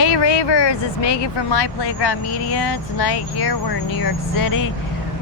Hey ravers, it's Megan from My Playground Media. Tonight here we're in New York City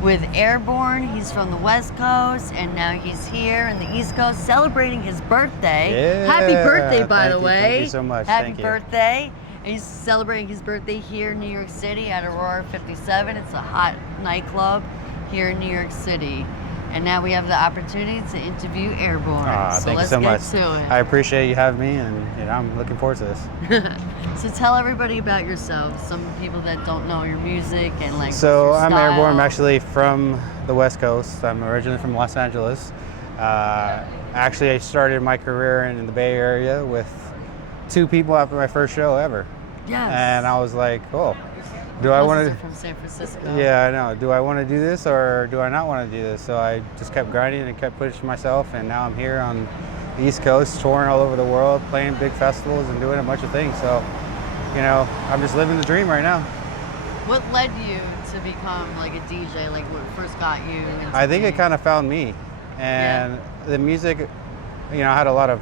with Airborne. He's from the West Coast and now he's here in the East Coast celebrating his birthday. Yeah. Happy birthday, by the way. Thank you so much. Happy birthday. And he's celebrating his birthday here in New York City at Aurora 57. It's a hot nightclub here in New York City. And now we have the opportunity to interview Airborne. Thank you so much. I appreciate you having me, and I'm looking forward to this. So tell everybody about yourself. Some people that don't know your music and like. So I'm Airborne. I'm actually from the West Coast. I'm originally from Los Angeles. Actually, I started my career in the Bay Area with 2 people after my first show ever. Yes. And I was like, oh. Do I want to? From San Francisco. Yeah, I know. Do I want to do this or do I not want to do this? So I just kept grinding and kept pushing myself, and now I'm here on the East Coast, touring all over the world, playing big festivals and doing a bunch of things. So, you know, I'm just living the dream right now. What led you to become like a DJ? Like what first got you into I think it kind of found me, and the music. You know, I had a lot of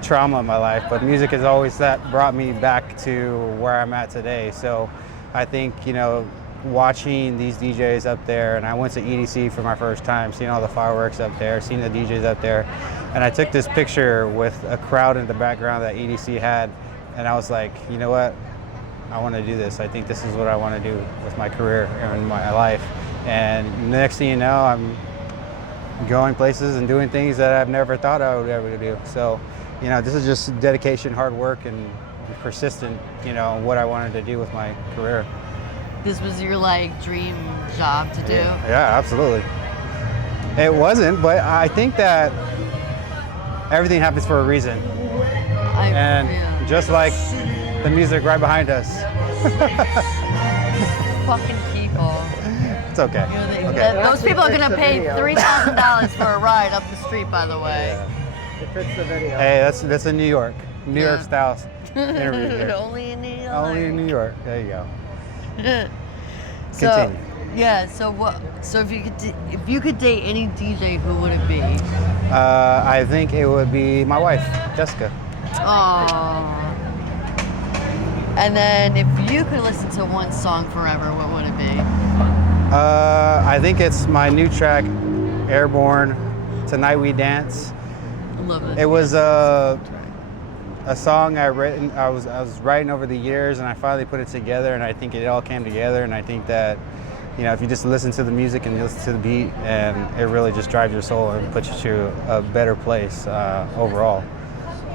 trauma in my life, but music has always brought me back to where I'm at today. So I think, you know, watching these DJs up there, and I went to EDC for my first time, seeing all the fireworks up there, seeing the DJs up there, and I took this picture with a crowd in the background that EDC had, and I was like, you know what, I want to do this. I think this is what I want to do with my career and my life. And the next thing you know, I'm going places and doing things that I've never thought I would ever do. So, you know, this is just dedication, hard work, and persistent, you know, what I wanted to do with my career. This was your like dream job to do? Yeah, absolutely. It wasn't, but I think that everything happens for a reason. Just like the music right behind us. Fucking people. It's okay. You know, those people are gonna pay $3,000 for a ride up the street, by the way. Yeah. It fits the video. Hey, that's a New York style interview here. Only in New York. Only in New York. There you go. So, Continue. yeah. So what? So if you could date any DJ, who would it be? I think it would be my wife, Jessica. Aww. And then if you could listen to one song forever, what would it be? I think it's my new track, Airborne, Tonight We Dance. I love it. It was a song I was writing over the years, and I finally put it together, and I think it all came together. And I think that, you know, if you just listen to the music and you listen to the beat, and it really just drives your soul and puts you to a better place overall.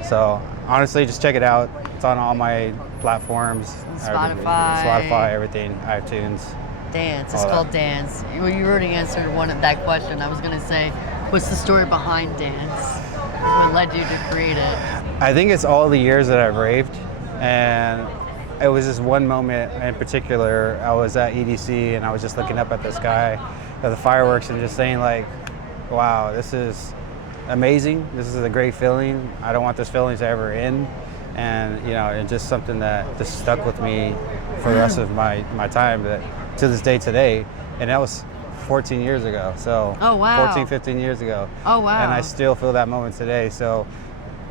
So honestly, just check it out. It's on all my platforms. Spotify, everything, iTunes. Dance. It's called Dance. You already answered that question. I was gonna say, what's the story behind Dance? What led you to create it? I think it's all the years that I've raved, and it was just one moment in particular. I was at EDC and I was just looking up at the sky, at the fireworks, and just saying like, wow, this is amazing. This is a great feeling. I don't want this feeling to ever end. And, you know, it's just something that just stuck with me for the rest of my time, that to this day today. And that was 14 years ago. So oh, wow. 14, 15 years ago. Oh, wow. And I still feel that moment today. So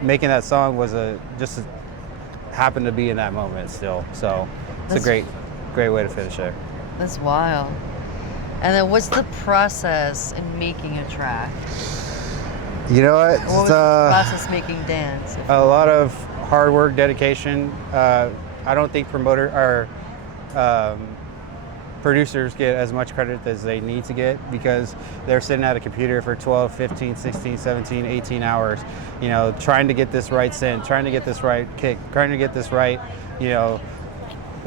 making that song was just happened to be in that moment still. So it's a great way to finish it. That's wild. And then what's the process in making a track? You know what? What was the process making Dance? A lot of hard work, dedication. I don't think producers get as much credit as they need to get, because they're sitting at a computer for 12, 15, 16, 17, 18 hours, you know, trying to get this right synth, trying to get this right kick, trying to get this right, you know,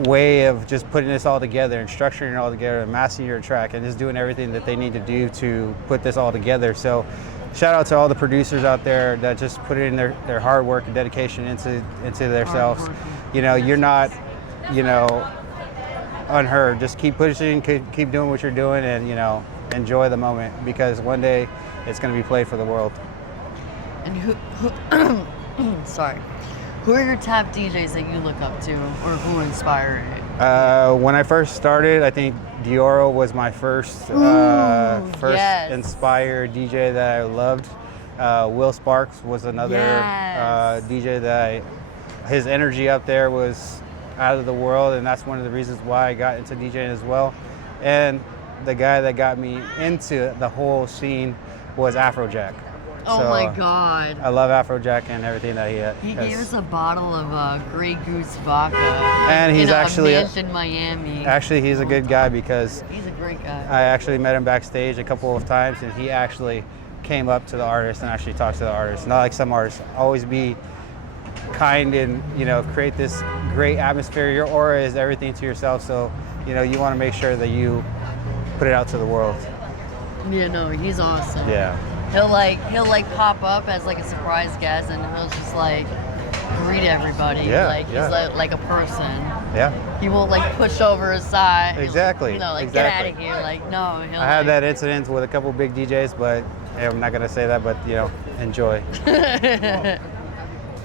way of just putting this all together and structuring it all together and mastering your track and just doing everything that they need to do to put this all together. So shout out to all the producers out there that just put in their hard work and dedication into themselves. You know, you're not, you know, unheard. Just keep pushing, keep doing what you're doing, and, you know, enjoy the moment, because one day it's going to be played for the world. And who are your top DJs that you look up to, or who inspire you? When I first started, I think Dioro was my first inspired DJ that I loved. Will Sparks was another DJ that his energy up there was out of the world, and that's one of the reasons why I got into DJing as well. And the guy that got me into the whole scene was Afrojack. Oh So, my God. I love Afrojack and everything that he He has. gave us a bottle of Grey Goose vodka. And he's in actually a mansion in Miami. Actually, he's a good guy because He's a great guy. I actually met him backstage a couple of times, and he actually came up to the artist and actually talked to the artist. Not like some artists, always be kind and, you know, create this great atmosphere. Your aura is everything to yourself, so, you know, you want to make sure that you put it out to the world. Yeah, no, he's awesome. Yeah. He'll like pop up as like a surprise guest, and he'll just like greet everybody. Yeah, Like he's yeah. like a person. Yeah. He won't like push over his side. Exactly, You know, like exactly. get out of here. Like no. He'll, I had that incident with a couple big DJs, but I'm not gonna say that, but you know, enjoy.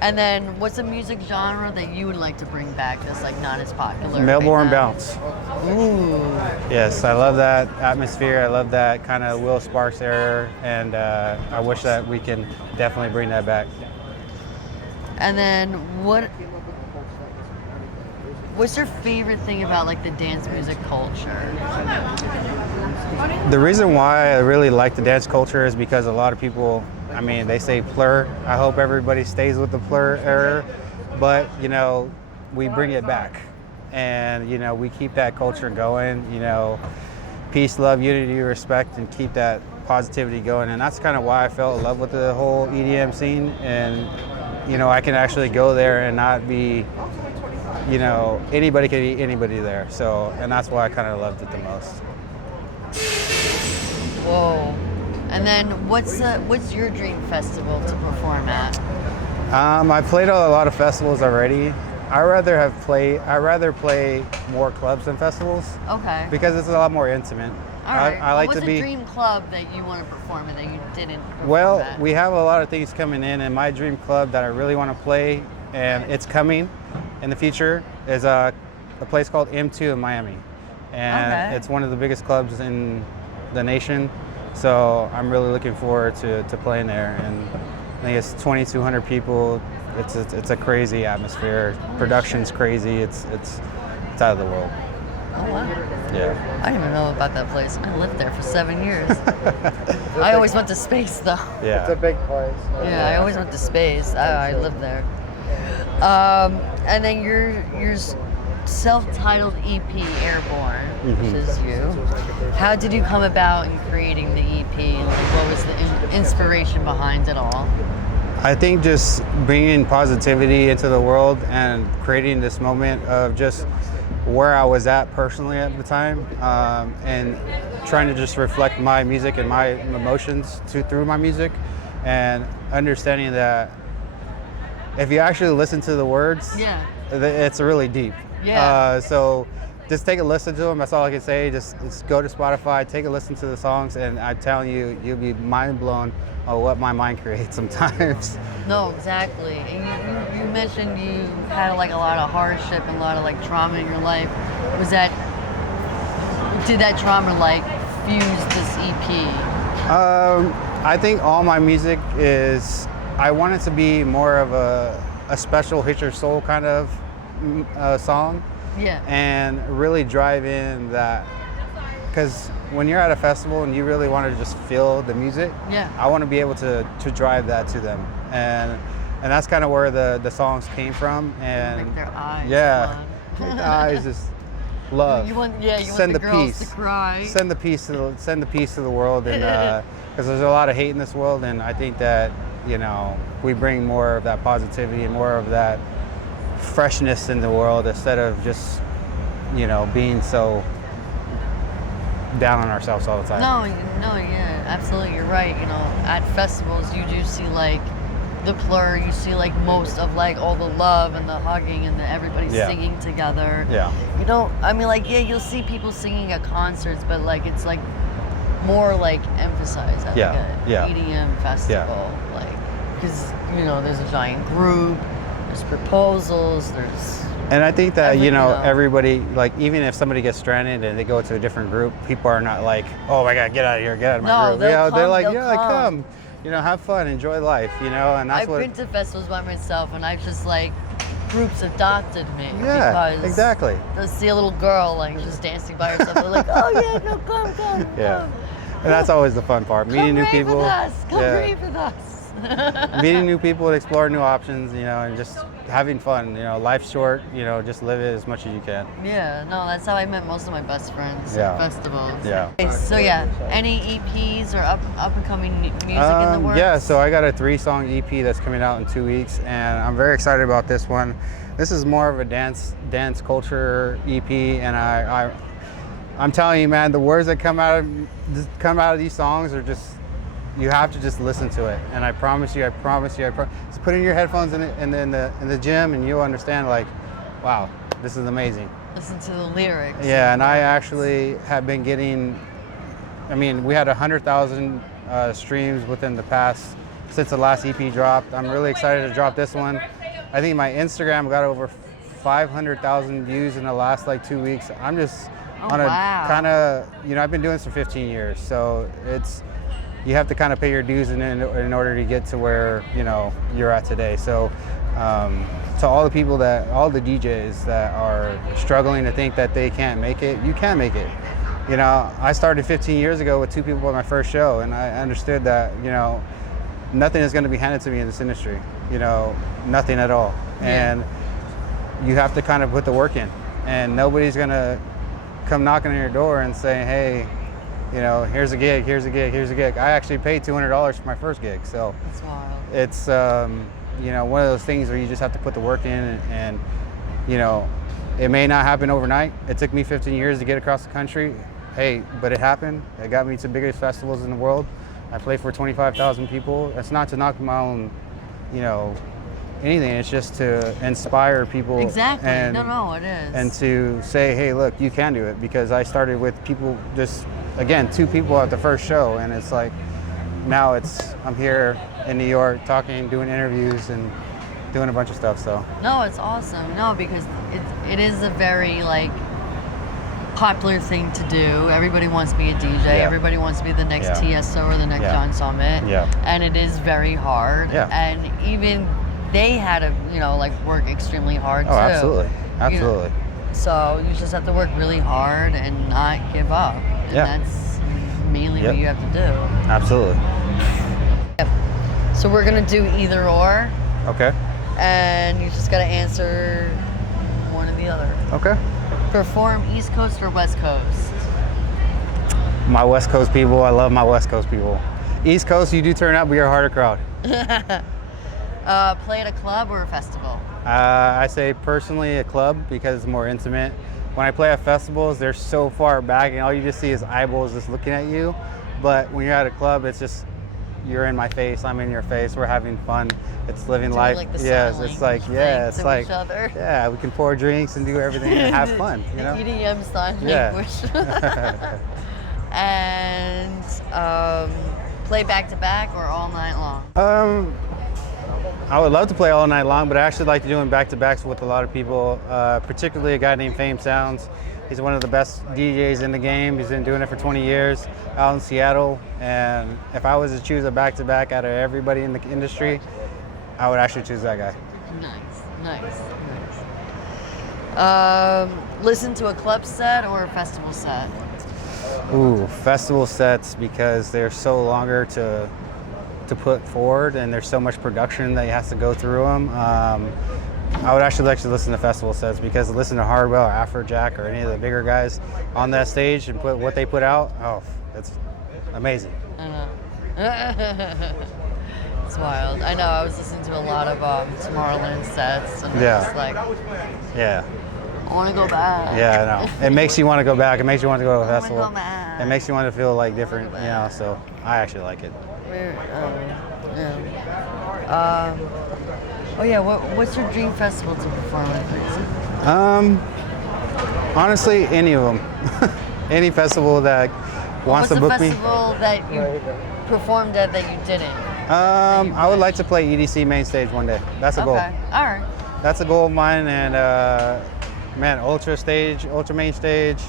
And then, what's a music genre that you would like to bring back that's like not as popular? Melbourne right now? bounce. Ooh. Yes, I love that atmosphere. I love that kind of Will Sparks era, and I wish that we can definitely bring that back. And then, what's your favorite thing about like the dance music culture? The reason why I really like the dance culture is because a lot of people, I mean, they say plur. I hope everybody stays with the plur era, but you know, we bring it back, and you know, we keep that culture going. You know, peace, love, unity, respect, and keep that positivity going. And that's kind of why I fell in love with the whole EDM scene. And you know, I can actually go there and not be, you know, anybody can be anybody there. So, and that's why I kind of loved it the most. Whoa. And then, what's your dream festival to perform at? I played at a lot of festivals already. I rather play more clubs than festivals Okay. because it's a lot more intimate. All right. I like what's to a be. dream club that you want to perform at that you didn't perform Well, at? we have a lot of things coming in, and my dream club that I really want to play, and it's coming in the future, is a place called M2 in Miami, and Okay. it's one of the biggest clubs in the nation. So I'm really looking forward to playing there, and I think it's 2,200 people. It's a crazy atmosphere. Production's crazy. It's out of the world. Oh wow. Yeah. I didn't even know about that place. I lived there for 7 years. I always went to space though. Yeah. It's a big place. Yeah, I always went to space. I lived there. And then your self-titled EP, Airborne, which is you. How did you come about in creating the EP? And like, what was the inspiration behind it all? I think just bringing positivity into the world and creating this moment of just where I was at personally at the time, and trying to just reflect my music and my emotions through my music, and understanding that if you actually listen to the words, Yeah. it's really deep. Yeah. So just take a listen to them. That's all I can say. Just go to Spotify, take a listen to the songs, and I'm telling you, you'll be mind blown on what my mind creates sometimes. No, exactly. And you mentioned you had like a lot of hardship and a lot of like trauma in your life. Did that trauma like fuse this EP? I think all my music is, I want it to be more of a special hit your soul kind of song, Yeah. and really drive in that, because when you're at a festival and you really want to just feel the music, Yeah. I want to be able to drive that to them, and that's kind of where the songs came from. And Make their eyes yeah, flood. make the eyes just love. You want Send the the girls peace. to cry. Send the peace to the world, and because there's a lot of hate in this world, and I think that, you know, we bring more of that positivity and more of that freshness in the world instead of just, you know, being so down on ourselves all the time. No, yeah, absolutely, you're right. You know, at festivals, you do see like the plur. You see like most of like all the love and the hugging and the everybody Yeah. singing together. Yeah. You know, I mean, like, yeah, you'll see people singing at concerts, but like it's like more like emphasized at Yeah, like a yeah. EDM festival, like because you know there's a giant group, there's proposals, there's And I think that, you know, Everything else. everybody, like, even if somebody gets stranded and they go to a different group, people are not like, oh my God, get out of here, get out of my No, group. they'll You know, they're come, like, they'll yeah, like, come. come, you know, have fun, enjoy life, you know, and that's I've what. been to festivals by myself, and I've just like groups adopted me. Yeah, Because exactly. they'll see a little girl like just dancing by herself. They're like, oh yeah, no, come. Yeah. And that's always the fun part, meeting new people. With us. Come rave with us. Meeting new people, explore new options, and just having fun. Life's short. Just live it as much as you can. Yeah, no, that's how I met most of my best friends at festivals. Yeah. Okay, so any EPs or up and coming music in the works? Yeah, so I got a 3-song EP that's coming out in 2 weeks, and I'm very excited about this one. This is more of a dance culture EP, and I'm telling you, man, the words that come out of these songs are just, you have to just listen to it. And I promise you, just put in your headphones in the gym, and you'll understand, like, wow, this is amazing. Listen to the lyrics. Yeah, and I actually have been getting, we had 100,000 streams since the last EP dropped. I'm really excited to drop this one. I think my Instagram got over 500,000 views in the last 2 weeks. I'm just on a kind of, I've been doing this for 15 years, so you have to kind of pay your dues in order to get to where you're at today. So to all the people all the DJs that are struggling to think that they can't make it, you can make it. I started 15 years ago with 2 people at my first show, and I understood that nothing is going to be handed to me in this industry. Nothing at all. Yeah. And you have to kind of put the work in, and nobody's going to come knocking on your door and saying, hey, here's a gig. I actually paid $200 for my first gig. So that's wild. It's, one of those things where you just have to put the work in, and it may not happen overnight. It took me 15 years to get across the country. Hey, but it happened. It got me to the biggest festivals in the world. I play for 25,000 people. It's not to knock my own, anything. It's just to inspire people. Exactly. And, no, it is. And to say, hey, look, you can do it. Because I started with people, just, again, 2 people at the first show. And it's like, now I'm here in New York talking, doing interviews, and doing a bunch of stuff. So. No, it's awesome. No, because it is a very, popular thing to do. Everybody wants to be a DJ. Yeah. Everybody wants to be the next TSO or the next John Summit. Yeah. And it is very hard. Yeah. And even they had to, work extremely hard too. Absolutely. So you just have to work really hard and not give up. And that's mainly what you have to do. Absolutely. So we're gonna do either or. Okay. And you just gotta answer one or the other. Okay. Perform East Coast or West Coast? My West Coast people, I love my West Coast people. East Coast, you do turn up, but you're a harder crowd. Play at a club or a festival? I say personally a club because it's more intimate. When I play at festivals, they're so far back and all you just see is eyeballs just looking at you. But when you're at a club, it's just, you're in my face, I'm in your face, we're having fun. It's living life. Yes, it's like, it's like, we can pour drinks and do everything and have fun, EDM sign language. And play back to back or all night long? I would love to play all night long, but I actually like doing back-to-backs with a lot of people, particularly a guy named Fame Sounds. He's one of the best DJs in the game. He's been doing it for 20 years out in Seattle. And if I was to choose a back-to-back out of everybody in the industry, I would actually choose that guy. Nice. Listen to a club set or a festival set? Ooh, festival sets because they're so longer to put forward and there's so much production that has to go through them. I would actually like to listen to festival sets because listen to Hardwell or Afrojack or any of the bigger guys on that stage and put what they put out, it's amazing. It's wild. I know, I was listening to a lot of Tomorrowland sets and I was just like, I want to go back. Yeah, I know. It makes you want to go back. It makes you want to go to a festival. Go back. It makes you want to feel like different, so I actually like it. What's your dream festival to perform at? Honestly, any of them. Any festival that wants to book me. What's the festival that you performed at that you didn't? I would like to play EDC main stage one day. That's a goal. Okay, all right. That's a goal of mine, and ultra main stage,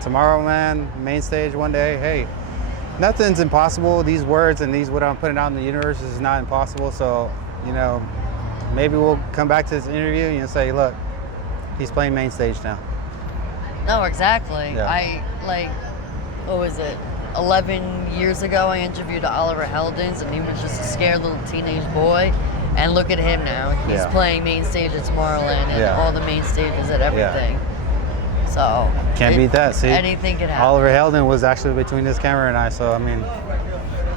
Tomorrowland main stage one day. Hey, nothing's impossible. These words and what I'm putting out in the universe is not impossible. So, maybe we'll come back to this interview and say, look, he's playing main stage now. No, exactly. Yeah. I like, what was it? 11 years ago, I interviewed Oliver Heldens, and he was just a scared little teenage boy. And look at him now. He's Yeah. playing main stage at Tomorrowland and Yeah. all the main stages at everything. So Can't beat that. See, anything could happen. Oliver Helden was actually between this camera and I, so I mean,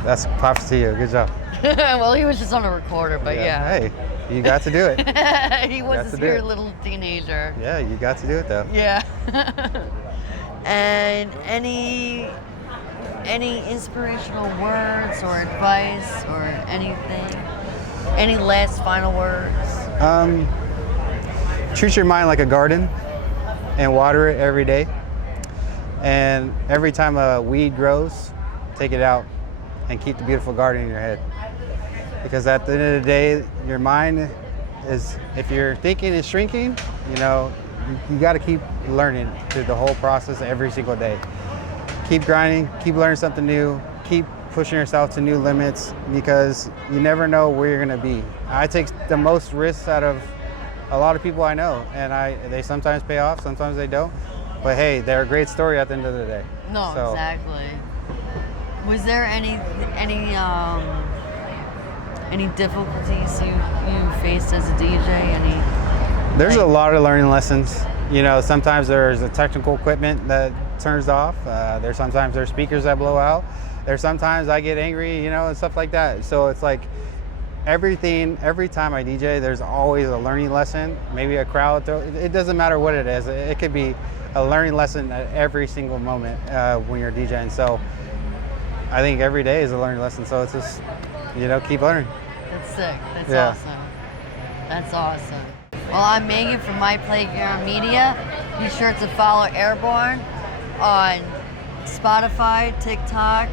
that's props to you. Good job. Well, he was just on a recorder, but yeah. Hey, you got to do it. He got was a to do scared it. little teenager. Yeah, you got to do it though. Yeah. And any inspirational words or advice or anything? Any last final words? Treat your mind like a garden and water it every day. And every time a weed grows, take it out and keep the beautiful garden in your head. Because at the end of the day, your mind is, if your thinking is shrinking, you know, you got to keep learning through the whole process every single day. Keep grinding, keep learning something new, keep pushing yourself to new limits, because you never know where you're gonna be. I take the most risks out of a lot of people I know, and they sometimes pay off, sometimes they don't. But hey, they're a great story at the end of the day. No, So, exactly. Was there any difficulties you faced as a DJ? There's a lot of learning lessons. You know, sometimes there's the technical equipment that turns off. Sometimes there's speakers that blow out. There's sometimes I get angry, you know, and stuff like that. So it's like every time I DJ, there's always a learning lesson. Maybe a crowd, it doesn't matter what it is. It could be a learning lesson at every single moment when you're DJing. So I think every day is a learning lesson. So it's just, you know, keep learning. That's sick. That's Yeah. awesome. That's awesome. Well, I'm Megan from My Playground Media. Be sure to follow Airborne on Spotify, TikTok,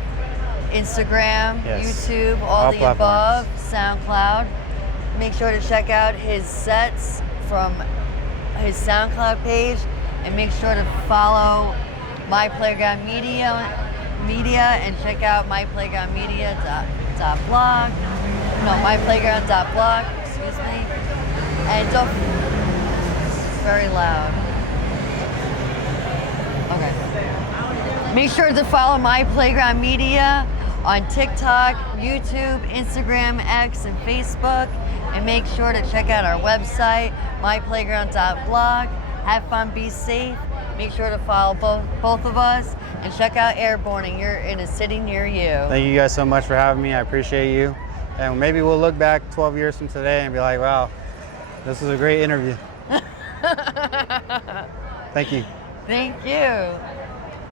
Instagram, Yes. YouTube, all the platforms. above, SoundCloud. Make sure to check out his sets from his SoundCloud page, and make sure to follow My Playground Media and check out myplaygroundmedia.blog. No, myplayground.blog, excuse me. And don't, it's very loud. Okay. Make sure to follow My Playground Media on TikTok, YouTube, Instagram, X, and Facebook. And make sure to check out our website, myplayground.blog. Have fun, be safe. Make sure to follow both of us, and check out Airborne, and you're in a city near you. Thank you guys so much for having me. I appreciate you. And maybe we'll look back 12 years from today and be like, wow, this was a great interview. Thank you. Thank you.